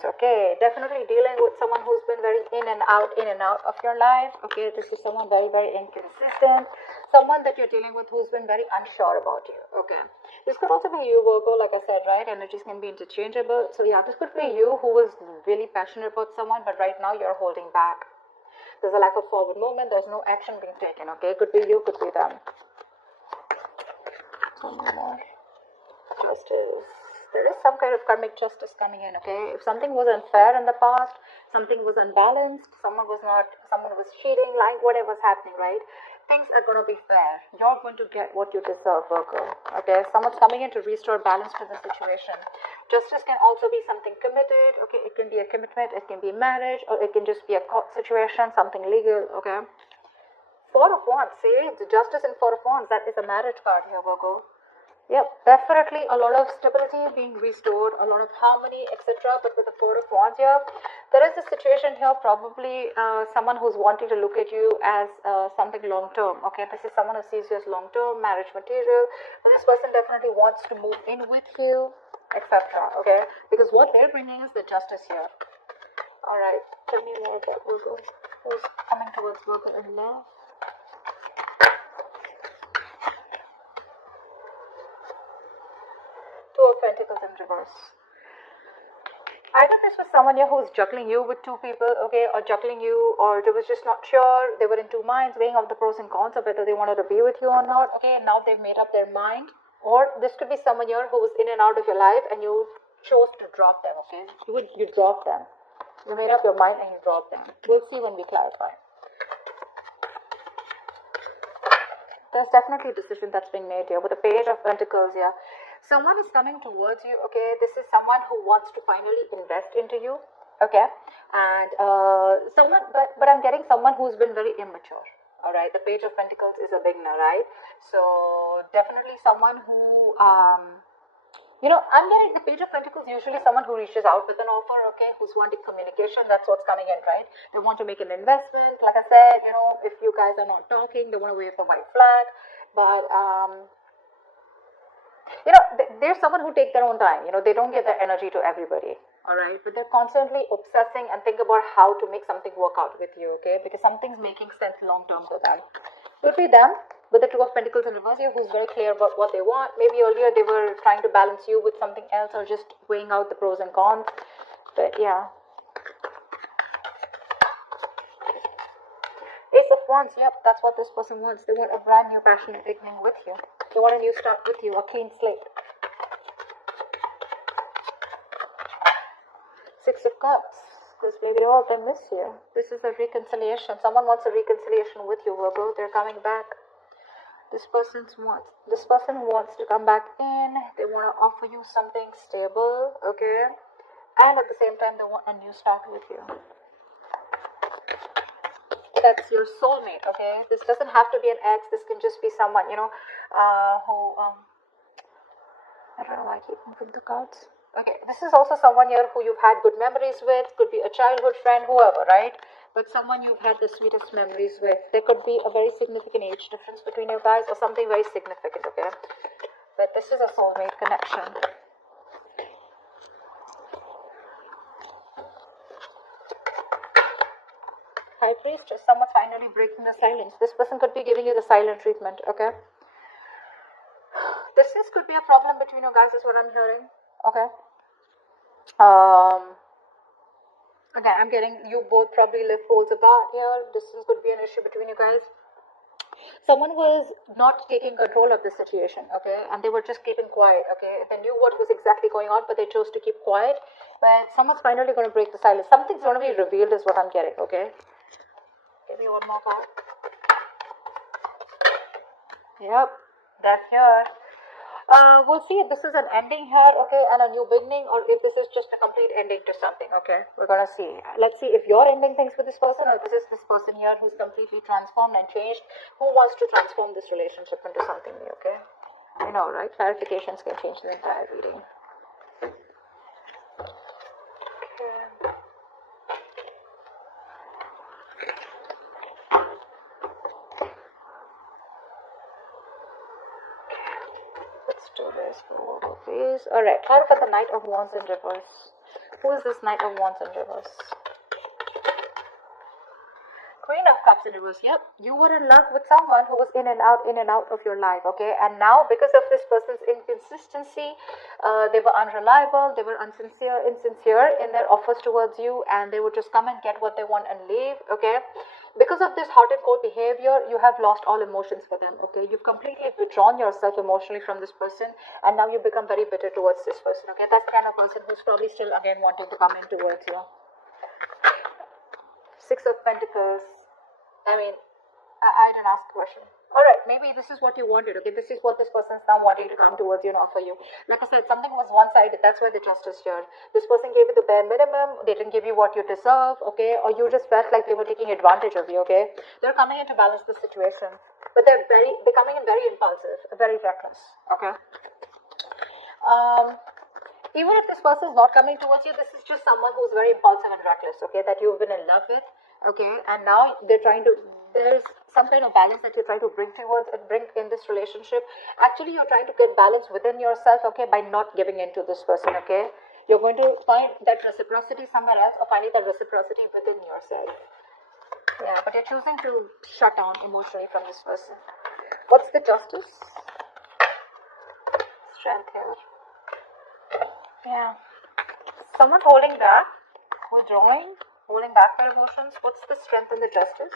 reverse. Okay, definitely dealing with someone who's been very in and out of your life. Okay, this is someone very, very inconsistent. Someone that you're dealing with who's been very unsure about you. Okay, this could also be you, Virgo, like I said, right? Energies can be interchangeable. So yeah, this could be you who was really passionate about someone, but right now you're holding back. There's a lack of forward movement. There's no action being taken. Okay, could be you, could be them. Some more justice. There is some kind of karmic justice coming in. Okay, if something was unfair in the past, something was unbalanced, someone was cheating, lying, whatever's happening, right? Things are going to be fair. You're going to get what you deserve, Virgo. Okay, someone's coming in to restore balance to the situation. Justice can also be something committed. Okay, it can be a commitment, it can be marriage, or it can just be a court situation, something legal. Okay, Four of Wands. See, the Justice in Four of Wands. That is a marriage card here, Virgo. Yep, definitely a lot of stability being restored, a lot of harmony, etc. But with the Four of Wands here, there is a situation here, probably someone who's wanting to look at you as something long term. Okay, this is someone who sees you as long term, marriage material. But this person definitely wants to move in with you, etc. Okay, because what they're bringing is the justice here. All right, tell me more about Virgo. Who's coming towards Virgo in love? Two of Pentacles in reverse. Either this was someone here who's juggling you with two people, okay, or juggling you, or they was just not sure, they were in two minds, weighing out the pros and cons of whether they wanted to be with you or not, okay, now they've made up their mind. Or this could be someone here who was in and out of your life and you chose to drop them, okay, you dropped them. You made up your mind and you dropped them. We'll see when we clarify. There's definitely a decision that's being made here with the Page of Pentacles here. Someone is coming towards you, okay? This is someone who wants to finally invest into you, okay? And but I'm getting someone who's been very immature, all right? The Page of Pentacles is a beginner, right? So definitely someone who, I'm getting the Page of Pentacles, usually someone who reaches out with an offer, okay, who's wanting communication, that's what's coming in, right? They want to make an investment, like I said, if you guys are not talking, they want to wave the white flag, but, there's someone who take their own time, they don't give their energy to everybody, all right, but they're constantly obsessing and think about how to make something work out with you, okay, because something's making sense long term for them. Could be them with the Two of Pentacles in reverse here, who's very clear about what they want. Maybe earlier they were trying to balance you with something else or just weighing out the pros and cons, but yeah. Ace of Wands, yep, that's what this person wants. They want a brand new passionate beginning with you. They want a new start with you, a clean slate. Six of Cups. This may be all they miss you. This is a reconciliation. Someone wants a reconciliation with you, Virgo. They're coming back. This person wants to come back in. They want to offer you something stable, okay? And at the same time, they want a new start with you. That's your soulmate, okay? This doesn't have to be an ex. This can just be someone, who, I don't know why I keep moving the cards. Okay, this is also someone here who you've had good memories with. Could be a childhood friend, whoever, right? But someone you've had the sweetest memories with. There could be a very significant age difference between you guys or something very significant, okay? But this is a soulmate connection. High Priestess, someone's finally breaking the silence. This person could be giving you the silent treatment, okay? This could be a problem between you guys, is what I'm hearing, okay? Again, I'm getting you both probably live poles apart here. Distance could be an issue between you guys. Someone was not taking control of the situation, okay? And they were just keeping quiet, okay? They knew what was exactly going on, but they chose to keep quiet. But someone's finally going to break the silence. Something's going to be revealed is what I'm getting, okay? Give me one more card. Yep, that's here. We'll see if this is an ending here, okay, and a new beginning, or if this is just a complete ending to something, okay? We're gonna see. Let's see if you're ending things with this person, or this is this person here who's completely transformed and changed, who wants to transform this relationship into something new, okay? I know, right? Clarifications can change the entire reading. Okay. Let's do this for please. Alright, how about the Knight of Wands in reverse? Who is this Knight of Wands in reverse? Queen of Cups in reverse. Yep, you were in love with someone who was in and out of your life, okay? And now, because of this person's inconsistency, they were unreliable, they were insincere in their offers towards you, and they would just come and get what they want and leave, okay? Because of this hot and cold behavior, you have lost all emotions for them, okay? You've completely withdrawn yourself emotionally from this person, and now you become very bitter towards this person, okay? That's the kind of person who's probably still again wanting to come in towards you. Six of Pentacles. I mean, I didn't ask a question. Alright, maybe this is what you wanted, okay? This is what this person's now wanting to come towards you and offer you. Like I said, something was one-sided. That's why the justice here. This person gave you the bare minimum. They didn't give you what you deserve, okay? Or you just felt like they were taking advantage of you, okay? They're coming in to balance the situation. But they're coming in very impulsive, very reckless, okay? Even if this person is not coming towards you, this is just someone who's very impulsive and reckless, okay? That you've been in love with, okay? And now there's some kind of balance that you're trying to bring in this relationship. Actually, you're trying to get balance within yourself, okay, by not giving in to this person, okay? You're going to find that reciprocity somewhere else, or finding that reciprocity within yourself. Yeah, but you're choosing to shut down emotionally from this person. What's the justice? Strength here. Yeah. Someone holding back, withdrawing, holding back their emotions. What's the strength and the justice?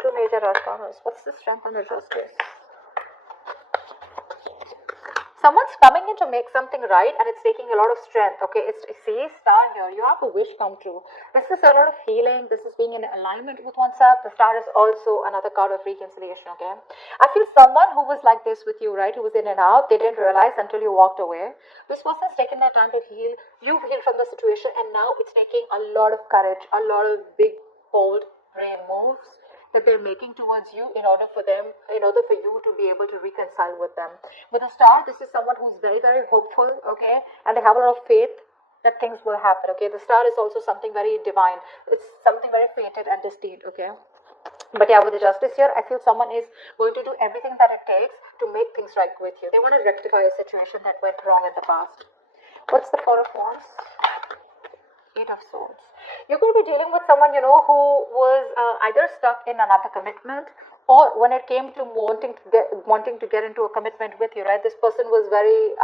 Two major arcanas. What's the strength and the justice? Someone's coming in to make something right, and it's taking a lot of strength, okay? See, star here, you have a wish come true. This is a lot of healing. This is being in alignment with oneself. The star is also another card of reconciliation, okay? I feel someone who was like this with you, right? Who was in and out, they didn't realize until you walked away. This person's taken their time to heal. You've healed from the situation, and now it's taking a lot of courage, a lot of big, bold, brave moves that they're making towards you in order for you to be able to reconcile with them. With a star, this is someone who's very, very hopeful, okay, and they have a lot of faith that things will happen, okay. The star is also something very divine. It's something very fated and destined, okay. But yeah, with the justice here, I feel someone is going to do everything that it takes to make things right with you. They want to rectify a situation that went wrong in the past. What's the Four of Wands? Eight of Swords. You're going to be dealing with someone, who was either stuck in another commitment, or when it came to wanting to get into a commitment with you, right? This person was very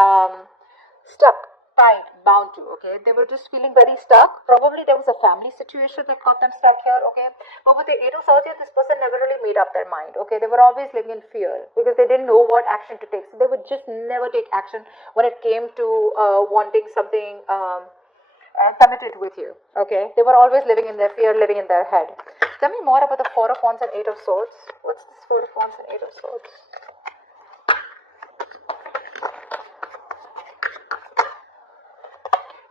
stuck, tied, bound to, okay? They were just feeling very stuck. Probably there was a family situation that got them stuck here, okay? But with the Eight of Swords here, this person never really made up their mind, okay? They were always living in fear because they didn't know what action to take. So they would just never take action when it came to wanting something committed with you, okay? They were always living in their fear, living in their head. Tell me more about the Four of Wands and Eight of Swords. What's this Four of Wands and Eight of Swords?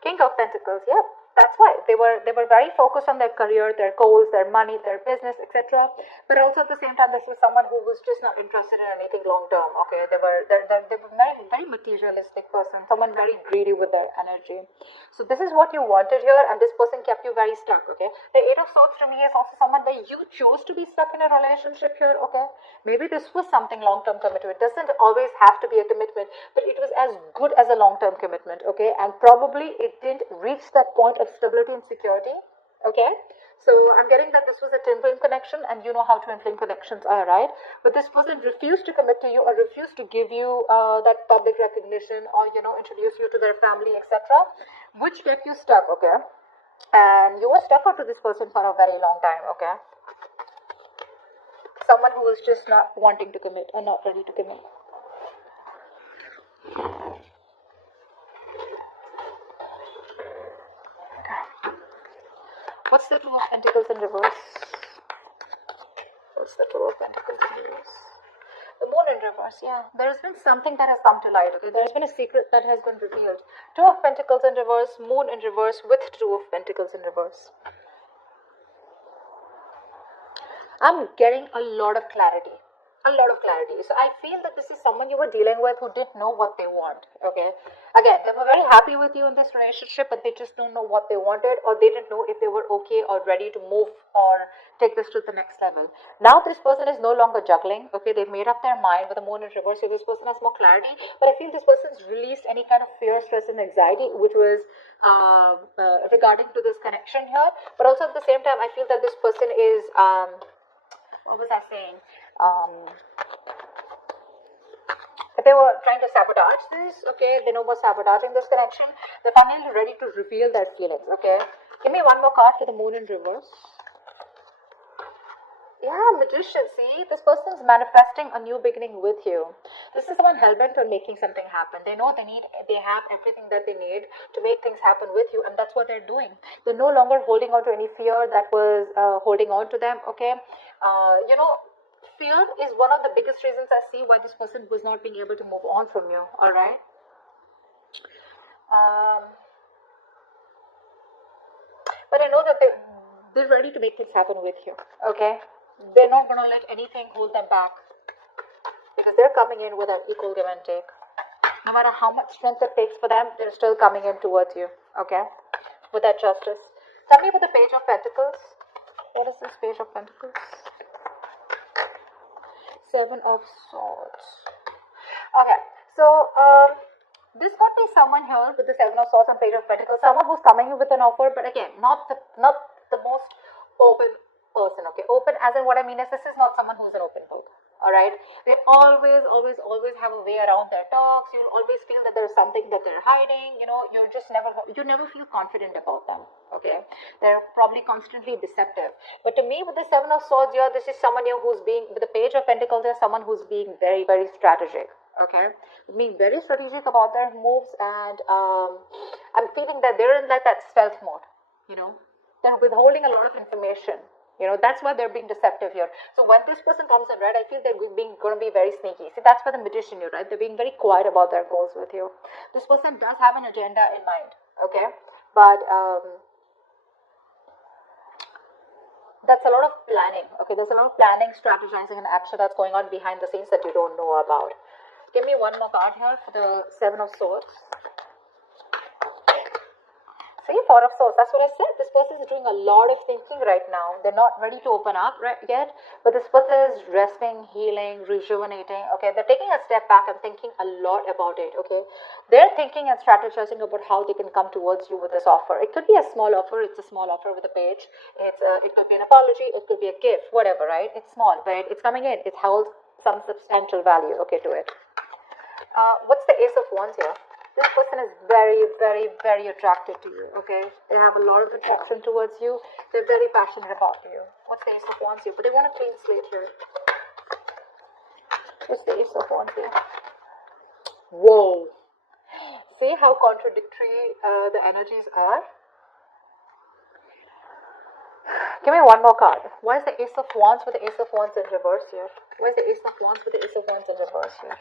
King of Pentacles. Yep, that's why they were very focused on their career, their goals, their money, their business, etc. But also at the same time, this was someone who was just not interested in anything long term. Okay, they were very, very materialistic person, someone very greedy with their energy. So this is what you wanted here, and this person kept you very stuck. Okay, the Eight of Swords to me is also someone where you chose to be stuck in a relationship here. Okay, maybe this was something long term commitment. It doesn't always have to be a commitment, but it was as good as a long term commitment. Okay, and probably it didn't reach that point of stability and security. Okay, so I'm getting that this was a twin flame connection, and you know how twin flame connections are, right? But this person refused to commit to you, or refused to give you that public recognition, or introduce you to their family, etc., which kept you stuck. Okay, and you were stuck out to this person for a very long time. Okay, someone who was just not wanting to commit or not ready to commit. What's the Two of Pentacles in reverse? What's the Two of Pentacles in reverse? The Moon in reverse, yeah. There's been something that has come to light, okay? There's been a secret that has been revealed. Two of Pentacles in reverse, Moon in reverse with Two of Pentacles in reverse. I'm getting a lot of clarity. a lot of clarity. So I feel that this is someone you were dealing with who didn't know what they want. Okay, again, they were very happy with you in this relationship, but they just don't know what they wanted, or they didn't know if they were okay or ready to move or take this to the next level. Now this person is no longer juggling. Okay, they've made up their mind with the moon in reverse, so this person has more clarity. But I feel this person's released any kind of fear, stress, and anxiety, which was regarding to this connection here. But also at the same time, I feel that this person is what was I saying? If they were trying to sabotage this, okay, they know about sabotaging this connection. They're finally ready to reveal their feelings, okay? Give me one more card for the moon in reverse. Yeah, magician, see, this person's manifesting a new beginning with you. This is someone hell-bent on making something happen. They know they have everything that they need to make things happen with you, and that's what they're doing. They're no longer holding on to any fear that was holding on to them, okay? Fear is one of the biggest reasons I see why this person was not being able to move on from you, alright? But I know that they're ready to make things happen with you, okay? They're not going to let anything hold them back, because they're coming in with an equal give and take. No matter how much strength it takes for them, they're still coming in towards you, okay? With that justice. Tell me about the Page of Pentacles. What is this Page of Pentacles? Seven of Swords. Okay, so this could be someone here with the Seven of Swords and Page of Pentacles. Someone who's coming in with an offer, but again, not the most open person. Okay, open as in what I mean is this is not someone who's an open book. All right, they always have a way around their talks. You'll always feel that there's something that they're hiding. You never feel confident about them. Okay, they're probably constantly deceptive. But to me, with the Seven of Swords here, this is someone here who's being, with the Page of Pentacles, there's someone who's being very, very strategic. Okay, being very strategic about their moves, and I'm feeling that they're in like that stealth mode. They're withholding a lot of information. That's why they're being deceptive here. So when this person comes in, right, I feel they're going to be very sneaky. See, that's where the magician here, right? They're being very quiet about their goals with you. This person does have an agenda in mind, okay? But that's a lot of planning, okay? There's a lot of planning, strategizing, and action that's going on behind the scenes that you don't know about. Give me one more card here for the Seven of Swords. See, Four of Swords, that's what I said. This person is doing a lot of thinking right now. They're not ready to open up yet, but this person is resting, healing, rejuvenating. Okay, they're taking a step back and thinking a lot about it. Okay, they're thinking and strategizing about how they can come towards you with this offer. It could be a small offer. It's a small offer with a page. It could be an apology. It could be a gift, whatever, right? It's small, but it's coming in. It holds some substantial value, okay, to it. What's the Ace of Wands here? This person is very, very, very attracted to you, okay? They have a lot of attraction towards you. They're very passionate about you. What's the Ace of Wands here? But they want a clean slate here. What's the Ace of Wands here? Whoa. See how contradictory the energies are? Give me one more card. Why is the Ace of Wands with the Ace of Wands in reverse here? Why is the Ace of Wands with the Ace of Wands in reverse here?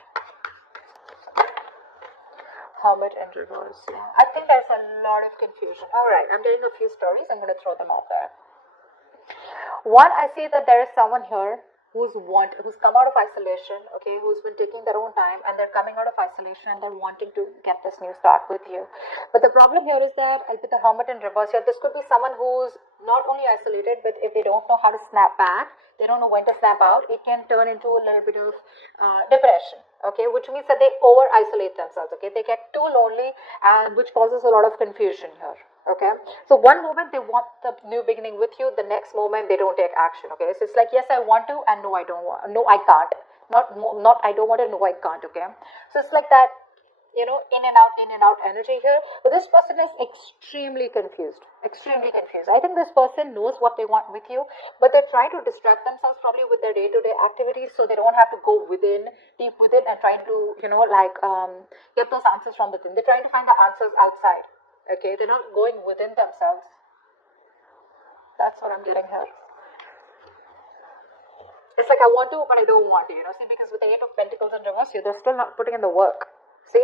Hermit and reverse. I think there's a lot of confusion. Alright, I'm getting a few stories. I'm going to throw them out there. One, I see that there is someone here who's come out of isolation, okay, who's been taking their own time, and they're coming out of isolation and they're wanting to get this new start with you. But the problem here is that with the Hermit in reverse here, this could be someone who's not only isolated, but if they don't know how to snap back, they don't know when to snap out, it can turn into a little bit of depression, okay, which means that they over-isolate themselves, okay, they get too lonely, and which causes a lot of confusion here, okay. So one moment they want the new beginning with you, the next moment they don't take action, okay. So it's like, yes, I want to, and no, I don't want, no, I can't, not I don't want to, no, I can't, okay. So it's like that, in and out energy here. But this person is extremely confused. I think this person knows what they want with you, but they're trying to distract themselves probably with their day-to-day activities, so they don't have to go deep within and trying to, get those answers from within. They're trying to find the answers outside. Okay, they're not going within themselves. That's what I'm getting here. It's like I want to, but I don't want to, see, because with the Eight of Pentacles in reverse here, they're still not putting in the work. See?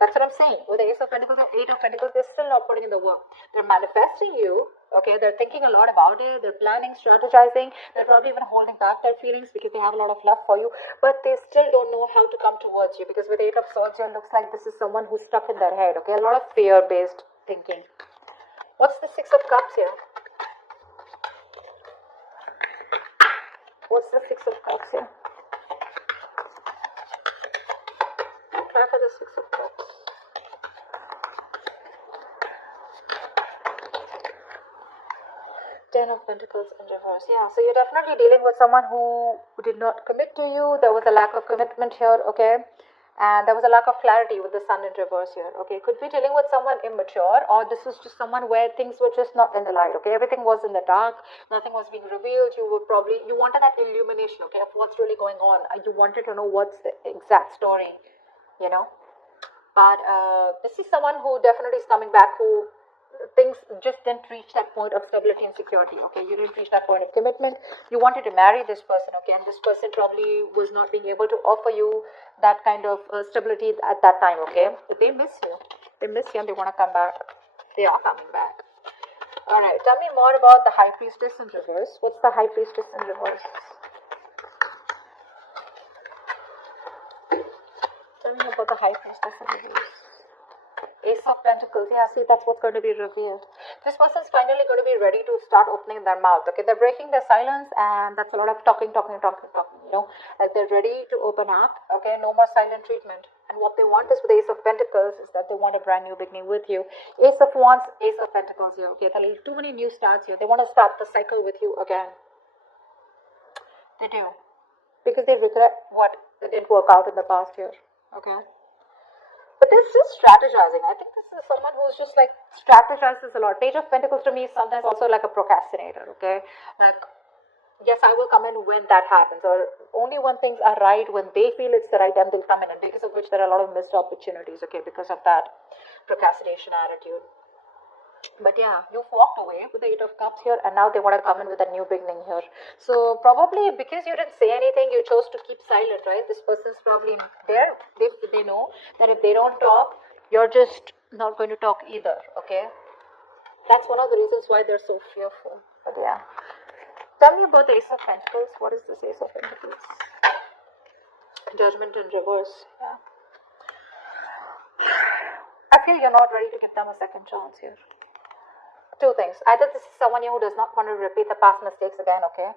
That's what I'm saying. With the Ace of Pentacles and Eight of Pentacles, they're still not putting in the work. They're manifesting you, okay? They're thinking a lot about it. They're planning, strategizing. They're probably even holding back their feelings because they have a lot of love for you. But they still don't know how to come towards you, because with Eight of Swords here, it looks like this is someone who's stuck in their head, okay? A lot of fear-based thinking. What's the Six of Cups here? What's the Six of Cups here? Try for the Six of Cups. Ten of Pentacles in reverse. Yeah, so you're definitely dealing with someone who did not commit to you. There was a lack of commitment here, okay? And there was a lack of clarity with the Sun in reverse here, okay? Could be dealing with someone immature, or this is just someone where things were just not in the light, okay? Everything was in the dark. Nothing was being revealed. You wanted that illumination, okay, of what's really going on. You wanted to know what's the exact story, you know? But this is someone who definitely is coming back, who things just didn't reach that point of stability and security, okay? You didn't reach that point of commitment. You wanted to marry this person, okay? And this person probably was not being able to offer you that kind of stability at that time, okay? But they miss you. They miss you and they want to come back. They are coming back. Alright, tell me more about the High Priestess in reverse. What's the High Priestess in reverse? Tell me about the High Priestess in reverse. Ace of Pentacles, yeah, see, that's what's going to be revealed. This person's finally going to be ready to start opening their mouth, okay? They're breaking their silence, and that's a lot of talking, you know? Like, they're ready to open up, okay? No more silent treatment. And what they want is, with the Ace of Pentacles, is that they want a brand new beginning with you. Ace of Wands, Ace of Pentacles here, okay? There are too many new starts here. They want to start the cycle with you again. They do. Because they regret what didn't work out in the past year, okay? But they're just strategizing. I think this is someone who's just like strategizes a lot. Page of Pentacles to me is sometimes also like a procrastinator, okay? Like, yes, I will come in when that happens, or only when things are right, when they feel it's the right time, they'll come in, and because of which there are a lot of missed opportunities, okay, because of that procrastination attitude. But yeah, you've walked away with the Eight of Cups here, and now they want to come in with a new beginning here. So probably because you didn't say anything, you chose to keep silent, right? This person's probably there. They know that if they don't talk, you're just not going to talk either, okay? That's one of the reasons why they're so fearful. But yeah. Tell me about the Ace of Pentacles. What is this Ace of Pentacles? Judgment in reverse. Yeah. I feel you're not ready to give them a second chance here. Two things. Either this is someone who does not want to repeat the past mistakes again, okay?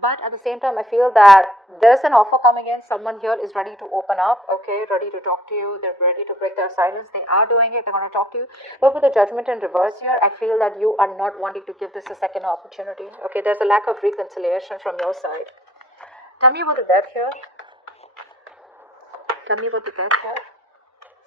But at the same time, I feel that there's an offer coming in. Someone here is ready to open up, okay? Ready to talk to you. They're ready to break their silence. They are doing it. They're going to talk to you. But with the Judgment in reverse here, I feel that you are not wanting to give this a second opportunity, okay? There's a lack of reconciliation from your side. Tell me about the Death here. Tell me about the Death here.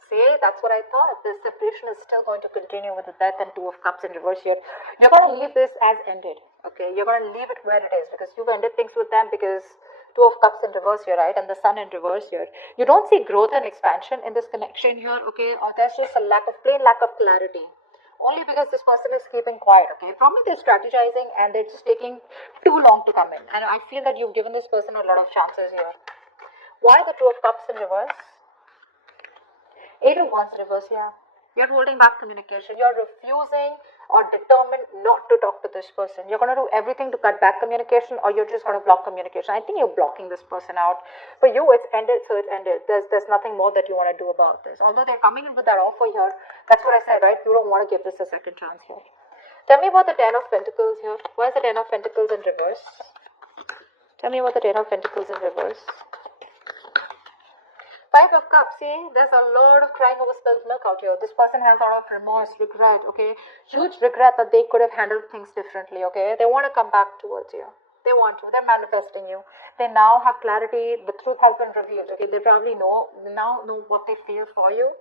See, that's what I thought. The separation is still going to continue with the Death and Two of Cups in reverse here. You're going to leave this as ended, okay? You're going to leave it where it is, because you've ended things with them, because Two of Cups in reverse here, right? And the Sun in reverse here. You don't see growth and expansion in this connection here, okay? Or there's just a plain lack of clarity. Only because this person is keeping quiet, okay? Probably they're strategizing and they're just taking too long to come in. And I feel that you've given this person a lot of chances here. Why the Two of Cups in reverse? Eight of Wands reverse, yeah. You're holding back communication. You're refusing or determined not to talk to this person. You're going to do everything to cut back communication, or you're just going to block communication. I think you're blocking this person out. For you, it's ended, so it's ended. There's nothing more that you want to do about this. Although they're coming in with that offer here, that's what I said, right? You don't want to give this a second chance here. Tell me about the Ten of Pentacles here. Why is the Ten of Pentacles in reverse? Tell me about the Ten of Pentacles in reverse. Five of Cups, see, there's a lot of crying over spilled milk out here. This person has a lot of remorse, regret, okay? Huge regret that they could have handled things differently, okay? They want to come back towards you. They want to. They're manifesting you. They now have clarity. The truth has been revealed, okay? They probably know what they feel for you.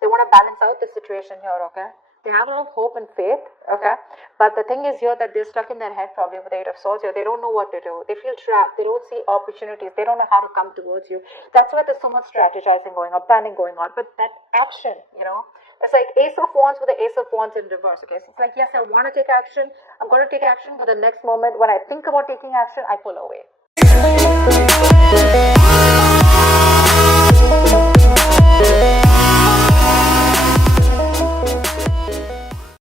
They want to balance out the situation here, okay? They have a lot of hope and faith, okay? But the thing is here that they're stuck in their head probably with the Eight of Swords here. They don't know what to do. They feel trapped. They don't see opportunities. They don't know how to come towards you. That's why there's so much strategizing going on, planning going on. But that action, you know, it's like Ace of Wands with the Ace of Wands in reverse, okay? So it's like, yes, I want to take action. I'm going to take action. But the next moment when I think about taking action, I pull away.